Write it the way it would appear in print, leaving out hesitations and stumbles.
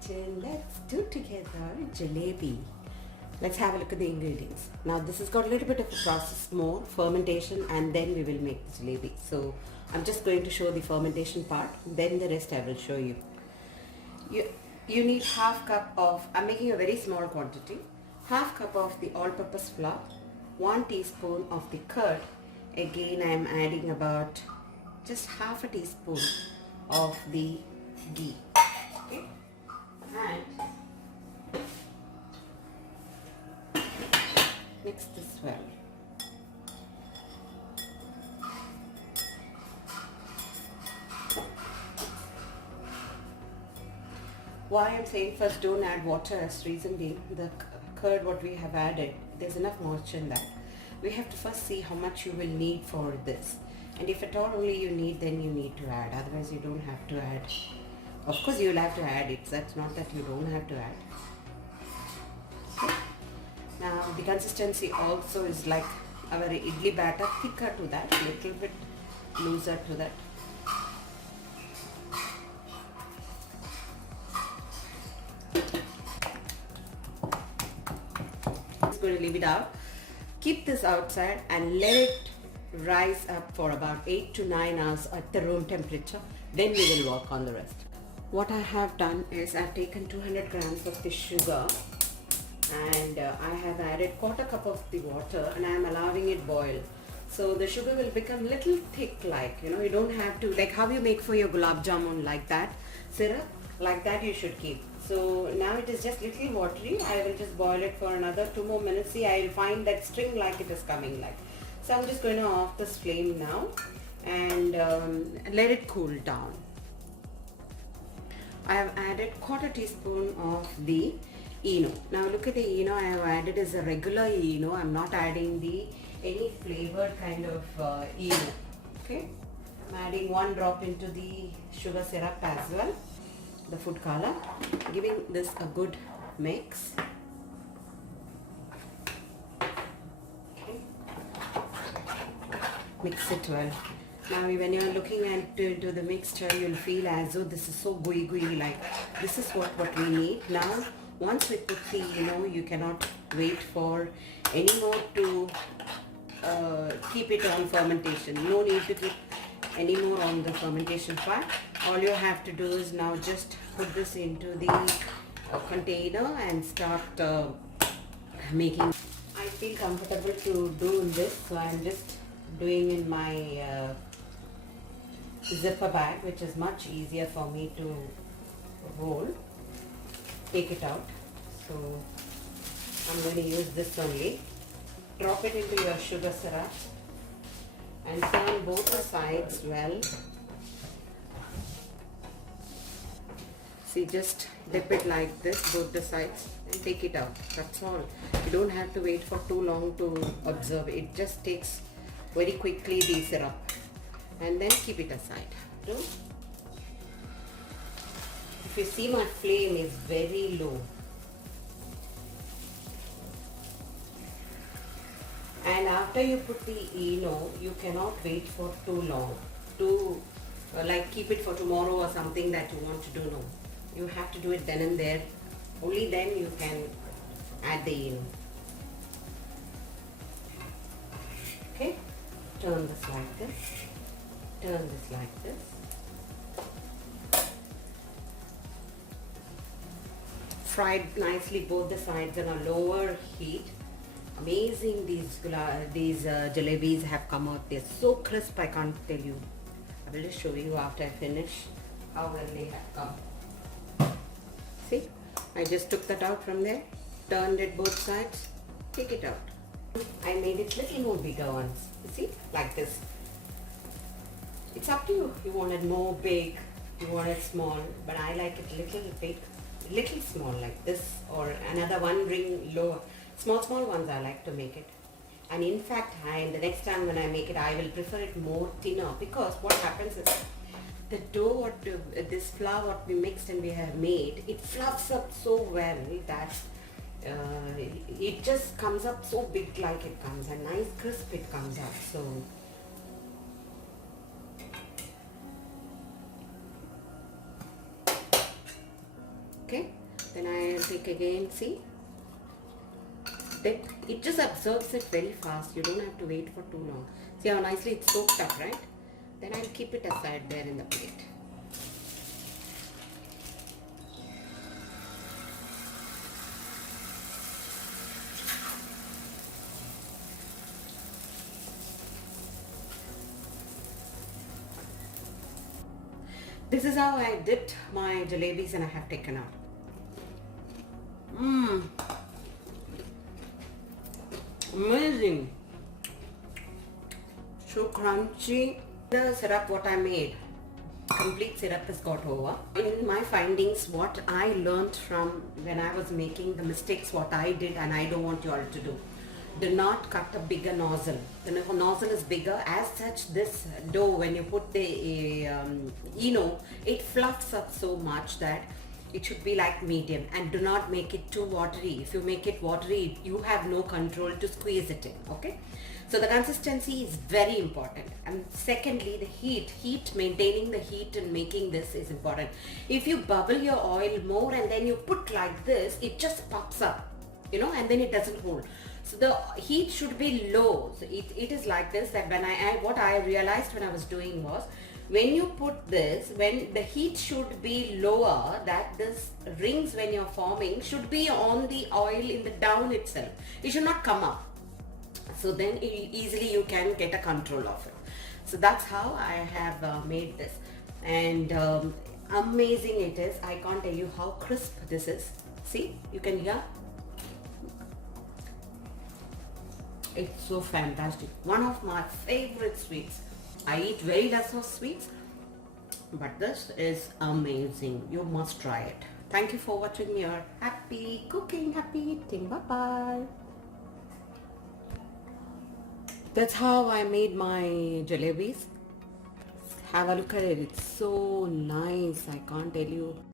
kitchen. Let's do together jalebi. Let's have a look at the ingredients. Now this has got a little bit of a process, more fermentation, and then we will make the jalebi. So I'm just going to show the fermentation part, then the rest I will show you. You need half cup of, I'm making a very small quantity, half cup of the all-purpose flour, 1 teaspoon of the curd. Again I am adding about just half a teaspoon of the ghee. Okay, and mix this well. Why I'm saying first don't add water, as reason being the curd what we have added, there's enough moisture in that. We have to first see how much you will need for this, and if at all only you need, then you need to add, otherwise you don't have to add. Of course you will have to add it, that's not that you don't have to add. Okay. Now the consistency also is like our idli batter, thicker to that, little bit looser to that. Just going to leave it out. Keep this outside and let it rise up for about 8 to 9 hours at the room temperature. Then we will work on the rest. What I have done is I've taken 200 grams of the sugar, and I have added quarter cup of the water, and I am allowing it boil. So the sugar will become little thick, like, you know, you don't have to, like how you make for your gulab jamun, like that syrup, like that you should keep. So now it is just little watery. I will just boil it for another 2 more minutes. See, I will find that string like it is coming like. So I'm just going to off this flame now and let it cool down. I have added quarter teaspoon of the Eno. Now look at the Eno I have added is a regular Eno. I'm not adding the any flavored kind of Eno. Okay. I'm adding 1 drop into the sugar syrup as well, the food color, giving this a good mix. Okay. Mix it well. Now when you are looking at into the mixture, you'll feel as though this is so gooey, like this is what we need. Now once we put the, you cannot wait for any more to keep it on fermentation. No need to keep any more on the fermentation part. All you have to do is now just put this into the container and start making. I feel comfortable to do this, so I'm just doing in my zipper bag, which is much easier for me to roll. Take it out. So I'm going to use this only. Drop it into your sugar syrup and turn both the sides well. See, just dip it like this, both the sides, and take it out. That's all. You don't have to wait for too long to observe. It just takes very quickly the syrup, and then keep it aside. If you see, my flame is very low, and after you put the Eno, you cannot wait for too long to like keep it for tomorrow or something that you want to do. No, you have to do it then and there. Only then you can add the Eno. Okay, turn this like this, turn this like this. Fried nicely both the sides on a lower heat. Amazing, these jalebis have come out. They're so crisp, I can't tell you. I will just show you after I finish how well they have come. See, I just took that out from there, turned it both sides, take it out. I made it little more bigger ones. You see, like this. It's up to you. You want it more big, you want it small, but I like it little big, little small like this, or another one ring lower. Small ones I like to make it. And in fact, the next time when I make it, I will prefer it more thinner, because what happens is the dough, this flour what we mixed and we have made, it fluffs up so well that it just comes up so big, like it comes, and nice crisp it comes out. So Okay, then I take again, see, dip. It just absorbs it very fast. You don't have to wait for too long. See how nicely it's soaked up, right? Then I'll keep it aside there in the plate. This is how I dipped my jalebis and I have taken out. Mmm. Amazing. So crunchy. The syrup what I made, complete syrup has got over. In my findings, what I learned from when I was making the mistakes what I did, and I don't want you all to do not cut a bigger nozzle. The nozzle is bigger, as such this dough, when you put the it fluffs up so much that it should be like medium, and do not make it too watery. If you make it watery, you have no control to squeeze it in. Okay, so the consistency is very important. And secondly, the heat, maintaining the heat and making this is important. If you bubble your oil more and then you put like this, it just pops up, and then it doesn't hold. So the heat should be low. So it is like this, that when what I realized when I was doing was, when you put this, when the heat should be lower, that this rings when you're forming should be on the oil in the down itself. It should not come up. So then easily you can get a control of it. So that's how I have made this, and amazing it is. I can't tell you how crisp this is. See, you can hear. It's so fantastic. One of my favorite sweets. I eat very less of sweets, but this is amazing. You must try it. Thank you for watching your happy cooking, happy eating. Bye bye. That's how I made my jalebis. Have a look at it. It's so nice. I can't tell you.